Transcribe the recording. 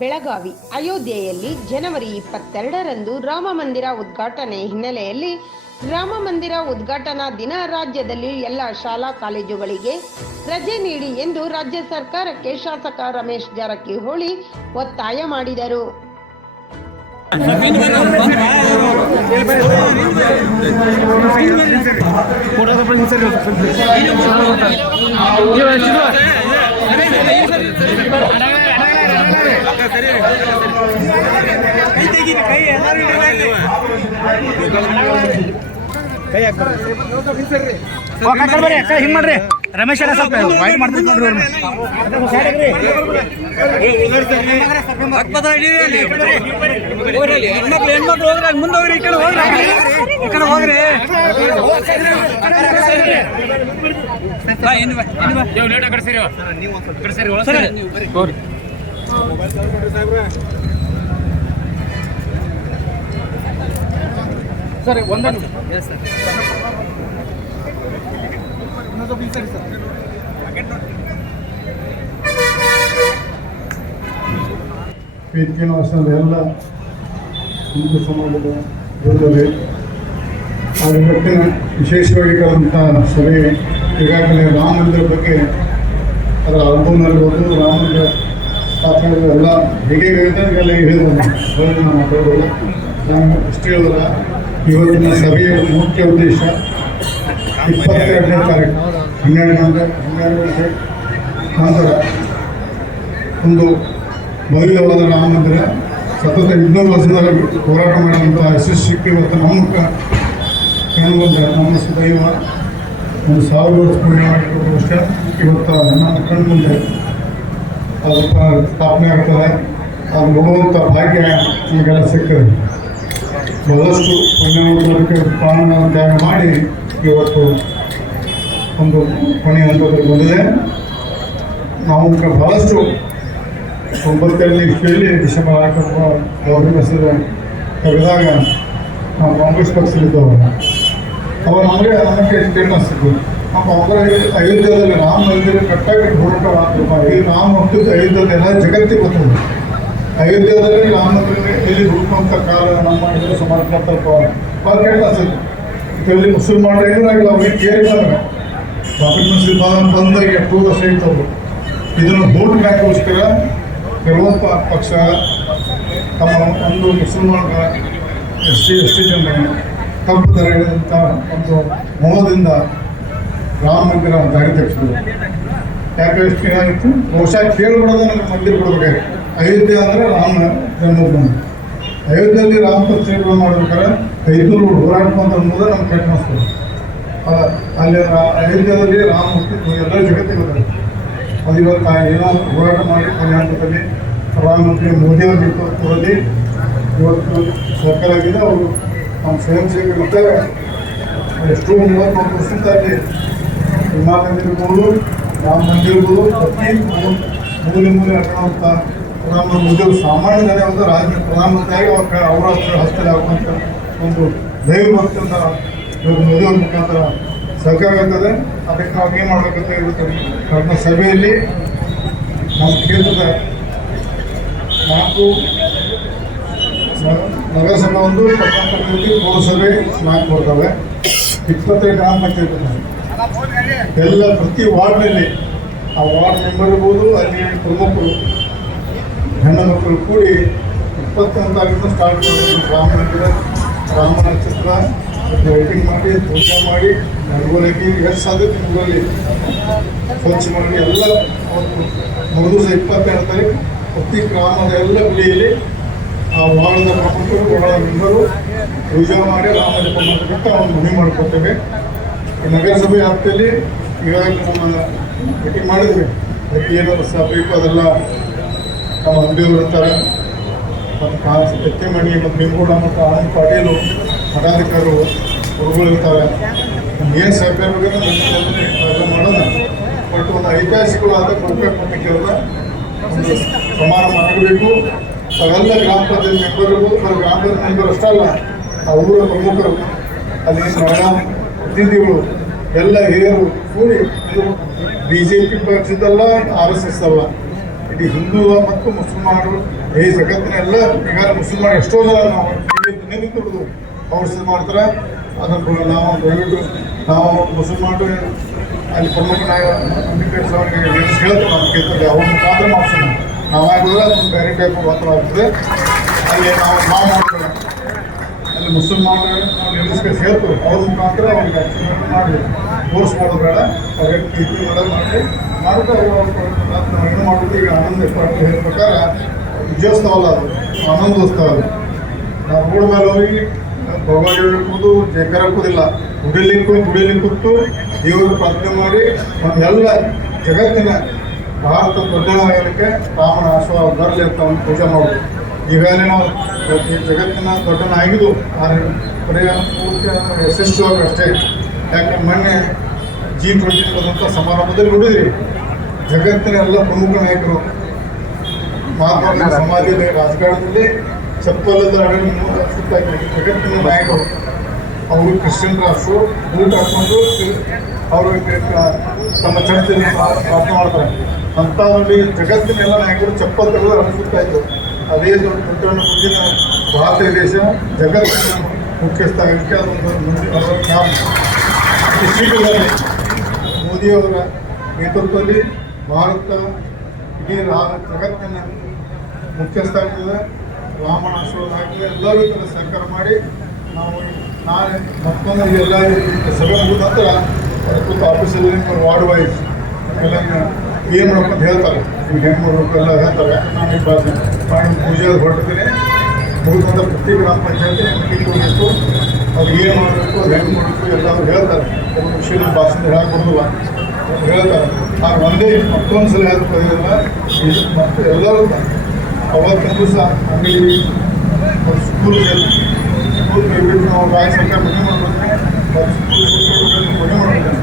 ಬೆಳಗಾವಿ, ಅಯೋಧ್ಯೆಯಲ್ಲಿ ಜನವರಿ ಇಪ್ಪತ್ತೆರಡರಂದು ರಾಮ ಮಂದಿರ ಉದ್ಘಾಟನೆ ಹಿನ್ನೆಲೆಯಲ್ಲಿ ರಾಮ ಮಂದಿರ ಉದ್ಘಾಟನಾ ದಿನ ರಾಜ್ಯದಲ್ಲಿ ಎಲ್ಲ ಶಾಲಾ ಕಾಲೇಜುಗಳಿಗೆ ರಜೆ ನೀಡಿ ಎಂದು ರಾಜ್ಯ ಸರ್ಕಾರಕ್ಕೆ ಶಾಸಕ ರಮೇಶ್ ಜಾರಕಿಹೊಳಿ ಒತ್ತಾಯ ಮಾಡಿದರು. ಬರ್ರಿ ಅಕ್ಕ ಹಿಂಗ್ ಮಾಡ್ರಿ ರಮೇಶ್ ವೈಟ್ ಮಾಡ್ತೀನಿ ನೋಡ್ರಿ ಹೋಗ್ರಿ ಈ ಕಡೆ ಹೋಗ್ರಿ ಬಾ, ಸರ್. ಸರಿ. ಸರಿ ಒಂದೇ ನಿಮಿಷ. ವೇದಿಕೆ ವಾಸದ ಎಲ್ಲ ಹಿಂದೂ ಸಮಾಜದ ಆ ಇವತ್ತಿನ ವಿಶೇಷವಾಗಿ ಕರೆದಂಥ ಸಭೆ ಈಗಾಗಲೇ ರಾಮ ಮಂದಿರ ಬಗ್ಗೆ ಅದರ ಅನುಭವನಲ್ಲಿರ್ಬೋದು ರಾಮ ಮಂದಿರ ಸ್ಥಾಪನೆ ಎಲ್ಲ ಹೇಗೆ ಹೇಳಿದಾಗೆಲ್ಲ ಹೇಳಿದ್ರು ಅದನ್ನು ನಾನು ಮಾತಾಡೋದು ನಾನು ಇಷ್ಟು ಹೇಳಿದ್ರ ಇವತ್ತಿನ ಸಭೆಯ ಮುಖ್ಯ ಉದ್ದೇಶ ಇಪ್ಪತ್ತೆರಡನೇ ತಾರೀಕು, ಹನ್ನೆರಡು ಹನ್ನೆರಡನೇ ನಂತರ ಒಂದು ಭವ್ಯವಾದ ರಾಮ ಮಂದಿರ, ಸತತ ಇನ್ನೂರು ವರ್ಷದಲ್ಲಿ ಹೋರಾಟ ಮಾಡುವಂಥ ಯಶಸ್ವಿಗೆ ಇವತ್ತು ನಮ್ಮ ಕಾಣುವಂಥ ನಮ್ಮ ಸುದೈವ, ಒಂದು ಸಾವಿರ ವರ್ಷ ಪುಣ್ಯ ಮಾಡಿಕೊಂಡು ಅಷ್ಟೇ. ಇವತ್ತು ನಮ್ಮ ಕಣ್ಣು ಮುಂದೆ ಅದು ಸ್ಥಾಪನೆ ಆಗ್ತದೆ. ಅದು ನೋಡುವಂಥ ಭಾಗ್ಯ ಈಗೆಲ್ಲ ಸಿಗ್ತದೆ ಬಹಳಷ್ಟು ಪುಣ್ಯವಂತರಿಗೆ ಪ್ರಾಣ ತ್ಯಾಗ ಮಾಡಿ ಇವತ್ತು ಒಂದು ಕೊನೆಯ ಹಂತದಲ್ಲಿ ಬಂದಿದೆ. ನಾವು ಬಹಳಷ್ಟು ಒಂಬತ್ತನೇ ಕೇಳಿ ಡಿಸೆಂಬರ್ ನಾಲ್ಕರ ಗೌರ್ಮೆಂಟ್ ಹೆಸರು ತೆಗೆದಾಗ ನಾವು ಕಾಂಗ್ರೆಸ್ ಪಕ್ಷದಲ್ಲಿದ್ದವರು. ಅವಾಗ ನಮಗೆ ಅದಕ್ಕೆ ಫೇಮಸ್ ಇತ್ತು ನಮ್ಮ ಕಾಂಗ್ರೆಸ್ ಅಯೋಧ್ಯದಲ್ಲಿ ರಾಮ ಮಂದಿರ ಕಟ್ಟಾಗಿ ಹೊರಟ ಈ ರಾಮ ಹುಟ್ಟಿದ ಅಯೋಧ್ಯೆಯಲ್ಲಿ ಎಲ್ಲ ಜಗತ್ತಿಗೆ ಬರ್ತದೆ ಅಯೋಧ್ಯೆಯಲ್ಲಿ ಎಲ್ಲಿ ಹುಡುಕುವಂಥ ಕಾಲ ನಮ್ಮ ಹಿಂದೂ ಸುಮಾರು ಸ್ವಲ್ಪ ಭಾಳ ಫೇಮಸ್ ಇತ್ತು ಇಲ್ಲಿ ಮುಸಲ್ಮಾನರು ಏನಾಗಿಲ್ಲ ಅವ್ರಿಗೆ ಕೇಳಿದ್ದಾರೆ ಬಂದ್ರೆ ಮುಸ್ಲಿಮ್ ಬಂದಾಗ ಎಷ್ಟೋ ವರ್ಷ ಇತ್ತು ಅವರು. ಇದನ್ನು ಬೋಟ್ ಹಾಕೋಸ್ಕರ ಕೆಲವೊಂದು ಪಕ್ಷ ತಮ್ಮ ಒಂದು ಮುಸಲ್ಮಾನರ ಎಸ್ ಟಿ ಎಸ್ ಟಿ ಜನ ತಪ್ಪು ತರಗಳಿಂದ ಒಂದು ಮೋಹದಿಂದ ರಾಮ ಮಂದಿರ ದಾರಿ ತಪ್ಪಿಸಿದ್ರು. ಯಾಕೆ ಎಷ್ಟು ಏನಾಗಿತ್ತು ಬಹುಶಃ ಕೇಳ್ಬಿಡೋದು ನನಗೆ ಮಂದಿರ ಕೊಡ್ಬೇಕಾಗಿತ್ತು. ಅಯೋಧ್ಯೆ ಅಂದರೆ ರಾಮ ಜನ್ಮಭೂಮಿ. ಅಯೋಧ್ಯೆಯಲ್ಲಿ ರಾಮಪುರ ಪ್ರತಿಷ್ಠೆ ಮಾಡ್ಬೇಕಾದ್ರೆ ಐದುನೂರು ಹೋರಾಟ ಅಂತ ಅನ್ನೋದು ನಮ್ಗೆ ಕೆಟ್ಟ ಅನಿಸ್ತದೆ ಅಲ್ಲ, ಅಯೋಧ್ಯೆಯಲ್ಲಿ ರಾಮ ಹುಟ್ಟಿದ್ದು ಎಲ್ಲ ಜಗತ್ತಿಗೆ ಬರ್ತದೆ ಅದು ಇವತ್ತು ಏನೋ ಹೋರಾಟ ಮಾಡಿ ಕರ್ನಾಟಕದಲ್ಲಿ ಪ್ರಧಾನಮಂತ್ರಿ ಮೋದಿಯವರ ನೇತೃತ್ವದಲ್ಲಿ ಇವತ್ತು ಸರ್ಕಾರ ಆಗಿದೆ. ಅವರು ನಮ್ಮ ಸ್ವಯಂ ಸೇವಕರಿದ್ದಾರೆ ಎಷ್ಟು ಮೂವತ್ತೊಂದು ಪರ್ಸೆಂಟ್ ಅಲ್ಲಿ ವಿಮಾನ ಮಂದಿರ ಇರ್ಬೋದು ರಾಮ ಮಂದಿರ ಇರ್ಬೋದು ಪ್ರತಿ ಮೂಲೆ ಮೂಲೆ ಮೂಲೆ ಹಾಕೋಂಥ ಉದ್ಯೋಗ ಸಾಮಾನ್ಯ ಜನ ಒಂದು ರಾಜ್ಯ ಪ್ರಧಾನಮಂತ್ರಿಯಾಗಿ ಅವ್ರ ಅವರ ಹಸ್ತಲ್ಲಿ ಆಗುವಂಥ ಒಂದು ದೈವ ಇವತ್ತು ಮೋದಿಯವ್ರ ಮುಖಾಂತರ ಸಹಕಾರ ಆಗ್ತದೆ ಅದಕ್ಕೆ ನಾವು ಏನು ಮಾಡಬೇಕಂತ ಇರುತ್ತೆ ಕಳೆದ ಸಭೆಯಲ್ಲಿ ನಮ್ಮ ಕ್ಷೇತ್ರದ ನಾಲ್ಕು ನಗರಸಭೆ ಒಂದು ಕರ್ನಾಟಕದಲ್ಲಿ ಪೌರಸಭೆ ನಾಲ್ಕು ಬರ್ತವೆ ಇಪ್ಪತ್ತೈದು ಗ್ರಾಮ ಪಂಚಾಯತ್. ಎಲ್ಲ ಪ್ರತಿ ವಾರ್ಡ್ನಲ್ಲಿ ಆ ವಾರ್ಡ್ ಮೆಂಬರ್ ಇರ್ಬೋದು, ಅಲ್ಲಿ ಪ್ರಮುಖರು ಹೆಣ್ಣು ಮಕ್ಕಳು ಕೂಡಿ ಇಪ್ಪತ್ತೊಂದು ತಾರೀಕು ಸ್ಟಾರ್ಟ್ ಮಾಡಿದ್ವಿ ರಾಮ ಮಂದಿರ ರಾಮನ ಚಿತ್ರ ಲೈಟಿಂಗ್ ಮಾಡಿ, ಪೂಜೆ ಮಾಡಿ ನಡುವಳಿಕೆ ಎಷ್ಟು ಸಾಧ್ಯತೆ ನಿಮ್ಮಲ್ಲಿ ಸ್ವಚ್ಛ ಮಾಡಿ ಎಲ್ಲ ಅವತ್ತು ದಿವಸ ಇಪ್ಪತ್ತೆರಡು ತಾರೀಕು ಪ್ರತಿ ಗ್ರಾಮದ ಎಲ್ಲ ಗುಡಿಯಲ್ಲಿ ಆ ವಾರದ ಪ್ರಮುಖರು ವಾರದ ಬಂದರು ಪೂಜೆ ಮಾಡಿ ರಾಮ ಜಪ ಮಾಡಬೇಕಂತ ಒಂದು ಮನವಿ ಮಾಡ್ಕೊತೇವೆ. ನಗರಸಭೆ ವ್ಯಾಪ್ತಿಯಲ್ಲಿ ಈಗಾಗಲೇ ನಮ್ಮ ಮೀಟಿಂಗ್ ಮಾಡಿದ್ವಿ. ಪ್ರತಿ ಏನಾದರೂ ಸಹ ಬೇಕು ಅದೆಲ್ಲ ನಮ್ಮ ಅಂಬಿಯವರು ಇರ್ತಾರೆ. ಮತ್ತು ಕಾಸ್ ಎತ್ತಿಮಣಿ ಮತ್ತು ಬೆಂಗೂಡ ಮತ್ತು ಆನಂದ್ ಪಾಟೀಲು, ಪದಾಧಿಕಾರಿಗಳು, ಗುರುಗಳು ಇರ್ತಾರೆ. ಏನು ಸಹಕಾರ ಬೇಕು ಮಾಡೋದು ಬಟ್ ಒಂದು ಐತಿಹಾಸಿಕವಾದ ಕೊಡುಗೆ ಕೊಟ್ಟಿದ್ದೆಲ್ಲ ಒಂದು ಸಮಾರಂಭ ಆಗಬೇಕು ಅವೆಲ್ಲ ಗ್ರಾಮ ಪಂಚಾಯತ್ ಮೆಂಬರ್ಗಳು ಬರೀ ಗ್ರಾಮ ಪಂಚಾಯತ್ ಮೆಂಬರ್ ಅಷ್ಟೇ ಅಲ್ಲ ಆ ಊರ ಪ್ರಮುಖರು, ಅಲ್ಲಿ ನಗರ ಪ್ರತಿನಿಧಿಗಳು, ಎಲ್ಲ ಹಿರಿಯರು ಕೂಡಿ ಬಿ ಜೆ ಪಿ ಪಕ್ಷದಲ್ಲ, ಆರ್ ಎಸ್ ಎಸ್ ಅಲ್ಲ. ಇಡೀ ಹಿಂದೂ ಮತ್ತು ಮುಸಲ್ಮಾನರು ಈ ಜಗತ್ತಿನ ಎಲ್ಲ ಈಗ ಮುಸಲ್ಮಾನ ಎಷ್ಟೋ ಜನ ನಾವು ನಿಂತುಡಿದು ಅವ್ರು ಸಹ ಮಾಡ್ತಾರೆ, ಅದನ್ನು ನಾವು ದಯವಿಟ್ಟು ನಾವು ಮುಸಲ್ಮಾನರು ಅಲ್ಲಿ ಪ್ರಮುಖ ನಾಯಕ ಹೇಳ್ತಾರೆ ನಮ್ಮ ಕೇಳ್ತಾರೆ ಅವ್ರ ಮುಖಾಂತರ ಮಾಡ್ಸೋಣ. ನಾವಾಗಿದ್ರೆ ಅದೊಂದು ಬೇರೆ ಟೈಪ್ ಮಾತ್ರ ಆಗ್ತದೆ. ಅಲ್ಲಿ ನಾವು ನಾವು ಮಾಡ್ತೇವೆ ಅಲ್ಲಿ ಮುಸಲ್ಮಾನರು ನಾವು ಹೇಳ್ತಾರೆ ಅವ್ರ ಮುಖಾಂತರ ಅವ್ರಿಗೆ ಮಾಡಿ. ಕೋರ್ಸ್ ಮಾಡೋದು ಬೇಡ ಅವ್ರಿಗೆ ಮಾಡಿ. ಮಾಡ್ತಾರೆ ನಾವು ಏನು ಮಾಡೋದು ಈಗ ಆನಂದ ಪಾಟೀಲ್ ಹೇಳಿದ ಪ್ರಕಾರ ವಿಜಯೋತ್ಸವ ಅಲ್ಲ ಅದು ಆನಂದೋತ್ಸವ ಅದು ನಾವು ರೋಡ್ ಮೇಲೆ ಹೋಗಿ ಭಗವಾನ್ ಜಯಕಾರ ಹಾಕೋದಿಲ್ಲ ಗುಡಿಲಿಕ್ಕೂ ಗುಡಿಲಿ ಕೂತು ದೇವರು ಪ್ರಾರ್ಥನೆ ಮಾಡಿ ಒಂದೆಲ್ಲ ಜಗತ್ತಿನ ಭಾರತ ದೊಡ್ಡನಾಗಲಿಕ್ಕೆ ರಾಮನ ಆಶೀರ್ವಾದ ಬರಲಿ ಅಂತ ಒಂದು ಪೂಜೆ ಮಾಡೋದು ಈಗಾಗಲೇ ನಾವು ಜಗತ್ತಿನ ದೊಡ್ಡನಾಗಿದ್ದು ಆದರೆ ಬರೀ ಪೂರ್ತಿ ಯಶಸ್ವಿ ಅಷ್ಟೇ ಯಾಕೆ ಮೊನ್ನೆ ಜಿ ಟ್ವೆಂಟಿ ಬಂದಂಥ ಸಮಾರಂಭದಲ್ಲಿ ನೋಡಿದ್ರಿ ಜಗತ್ತಿನ ಎಲ್ಲ ಪ್ರಮುಖ ನಾಯಕರು ಮಹಾತ್ಮ ಗಾಂಧಿ ಸಮಾಜದಲ್ಲಿ ರಾಜಕಾರಣದಲ್ಲಿ ಚಪ್ಪಲದ ಜಗತ್ತಿನ ನಾಯಕರು. ಅವರು ಕ್ರಿಶ್ಚಿಯನ್ ರಾಸು ಬೂಟ್ ಹಾಕೊಂಡು ಅವರು ತಮ್ಮ ಚರ್ಚೆಯಲ್ಲಿ ಪ್ರಾರ್ಥನೆ ಮಾಡ್ತಾರೆ. ಅಂಥದ್ರಲ್ಲಿ ಜಗತ್ತಿನ ಎಲ್ಲ ನಾಯಕರು ಚಪ್ಪಲ್ ತೆಗೆದು ಅನಿಸುತ್ತಾ ಇದ್ರು ಅದೇ ದೊಡ್ಡ ಮುಂದಿನ ಭಾರತ ದೇಶ ಜಗತ್ತಿನ ಮುಖ್ಯಸ್ಥ ಆಗಲಿಕ್ಕೆ ಅದೊಂದು ಮುಂದಿನ ಶೀಘ್ರದಲ್ಲಿ ಮೋದಿಯವರ ನೇತೃತ್ವದಲ್ಲಿ ಭಾರತ ಇಡೀ ರಾ, ಜಗತ್ತಿನ ಮುಖ್ಯಸ್ಥ ಆಗ್ತದೆ ರಾಮಣ ಆಶೀರ್ವಾದ ಆಗ್ತದೆ ಎಲ್ಲರೂ ಕೂಡ ಸಹಕಾರ ಮಾಡಿ ನಾವು ನಾಳೆ ಮತ್ತೊಂದು ಎಲ್ಲ ಸಭೆ ಮುಗಿದ ನಂತರ ಅದಕ್ಕೂ ಆಫೀಸಲ್ಲಿ ವಾರ್ಡ್ ವೈಸ್ ಎಲ್ಲ ಏನು ಮಾಡ್ಬೇಕು ಅಂತ ಹೇಳ್ತಾರೆ. ನೀವು ಹೆಂಗೆ ಮಾಡ್ಬೇಕು ಎಲ್ಲ ಹೇಳ್ತಾರೆ. ನಾನು ಪೂಜೆ ಹೊರಟಿದ್ದೀನಿ. ಮುಗಿದ ಪ್ರತಿ ಗ್ರಾಮ ಪಂಚಾಯತಿ ಮೀಟಿಂಗ್ ಹೋಗಬೇಕು ಅವ್ರು ಏನು ಮಾಡಬೇಕು, ಹೆಂಗೆ ಮಾಡಬೇಕು, ಎಲ್ಲರೂ ಹೇಳ್ತಾರೆ. ಒಂದು ವಿಷಯದ ಭಾಷಣ ಹೇಳಕ್ಕೆ ಬರೋದಿಲ್ಲ ಅವ್ರು ಹೇಳ್ತಾರೆ. ಆಗ ಒಂದೇ ಮತ್ತೊಂದು ಸಲ ಹೇಳ್ಕೊಳ್ಳೋದಿಲ್ಲ ಮತ್ತು ಎಲ್ಲರೂ ಅವತ್ತಿನ ದಿವಸ ಅಂಗಡಿ ಸ್ಕೂಲ್ ಸ್ಕೂಲ್ಗೆ ಬಿಟ್ಟು ನಾವು ರಾಯ ಸರ್ಕಾರ ಮನೆ ಮಾಡ್ಬೇಕು. ಸ್ಕೂಲ್ ಮನೆ ಮಾಡ್ಬೇಕು.